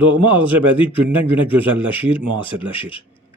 Doğma Ağcabədi gündən-günə gözəlləşir, müasirləşir.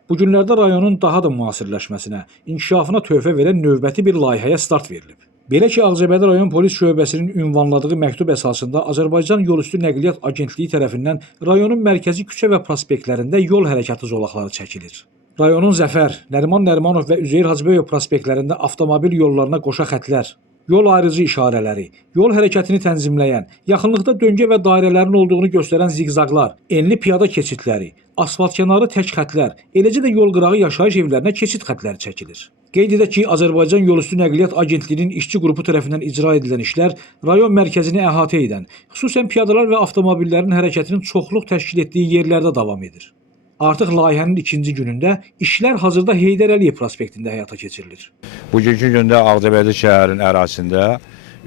Bu günlərdə rayonun daha da müasirləşməsinə, inkişafına töhfə verən növbəti bir layihəyə start verilib. Belə ki, Ağcabədi rayon polis şöbəsinin ünvanladığı məktub əsasında Azərbaycan Yolüstü Nəqliyyat Agentliyi tərəfindən rayonun mərkəzi küçə və prospektlərində yol hərəkatı zolaqları çəkilir. Rayonun Zəfər, Nəriman Nərimanov və Üzeyir Hacıbəyov prospektlərində avtomobil yollarına qoşa xətlər, yol ayrıcı işarələri, yol hərəkətini tənzimləyən, yaxınlıqda döngə və dairələrin olduğunu göstərən ziqzaqlar, enli piyada keçidləri, asfaltkənarı tək xətlər, eləcə də yol qırağı yaşayış evlərinə keçid xətləri çəkilir. Qeyd edək ki, Azərbaycan Yolüstü Nəqliyyat Agentliyinin işçi qrupu tərəfindən icra edilən işlər rayon mərkəzini əhatə edən, xüsusən piyadalar və avtomobillərin hərəkətinin çoxluq təşkil etdiyi yerlərdə davam edir. Artıq layihənin ikinci günündə işlər hazırda Heydər Əliyev prospektində həyata keçirilir. Bugünkü gündə Ağcabədi şəhərinin ərazisində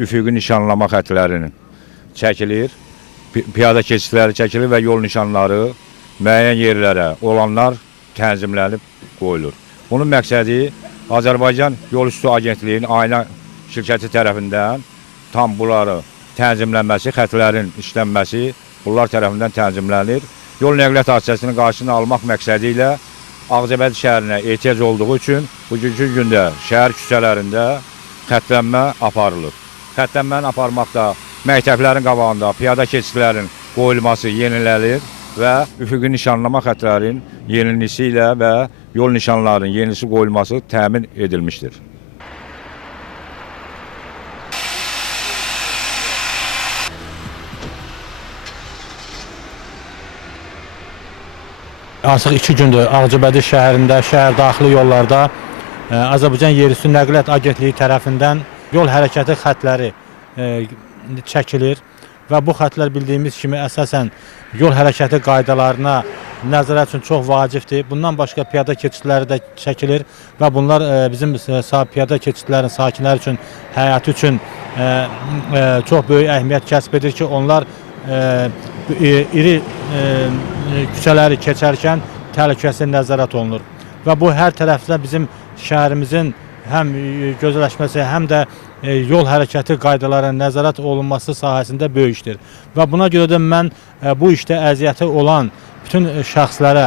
üfüqi nişanlama xətlərinin çəkilir, piyada keçidləri çəkilir və yol nişanları müəyyən yerlərə olanlar tənzimlənib qoyulur. Bunun məqsədi Azərbaycan Yolüstü Agentliyinin ayna şirkəti tərəfindən tam bunları tənzimlənməsi, xətlərin işlənməsi bunlar tərəfindən tənzimlənir. Yol nəqliyyat hadisəsinin qarşısını almaq məqsədi ilə Ağcabədi şəhərinə ehtiyac olduğu üçün bugünkü gündə şəhər küçələrində xətlənmə aparılır. Xətlənməni aparmaqda məktəblərin qabağında piyada keçidlərin qoyulması yeniləlir və üfüqi nişanlama xətlərin yenilisi ilə və yol nişanlarının yenisi qoyulması təmin edilmişdir. Artıq 2 gündür Ağcabədi şəhərində, şəhər daxili yollarda Azərbaycan Yerüstü Nəqliyyat Agentliyi tərəfindən yol hərəkəti xətləri çəkilir və bu xətlər bildiyimiz kimi əsasən yol hərəkəti qaydalarına nəzarət üçün çox vacibdir. Bundan başqa piyada keçidləri də çəkilir və bunlar bizim piyada keçidlərin sakinləri üçün, həyatı üçün çox böyük əhəmiyyət kəsb edir ki, onlar iri küçələri keçərkən təhlükəsizlik nəzarət olunur. Və bu hər tərəfdə bizim şəhərimizin həm gözəlləşməsi, həm də yol hərəkəti qaydalarına nəzarət olunması sahəsində böyük işdir. Və buna görə də mən bu işdə əziyyəti olan bütün şəxslərə,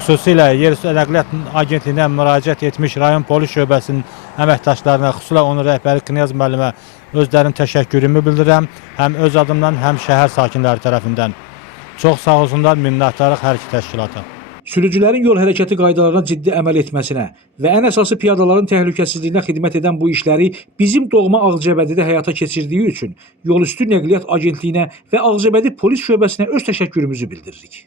xüsusilə Yerüstü Nəqliyyat Agentliyinə müraciət etmiş rayon polis şöbəsinin əməkdaşlarına, xüsusilə onun rəhbəri Knyaz müəllimə özlərinin təşəkkürümü bildirirəm, həm öz adımdan, həm şəhər sakinləri tərəfindən. Çox sağ olsunlar, minnətdarıq hər iki təşkilata. Sürücülərin yol hərəkəti qaydalarına ciddi əməl etməsinə və ən əsası piyadaların təhlükəsizliyinə xidmət edən bu işləri bizim doğma Ağcabədidə həyata keçirdiyi üçün Yolüstü Nəqliyyat Agentliyinə və Ağcabədi Polis Şöbəsinə öz təşəkkürümüzü bildiririk.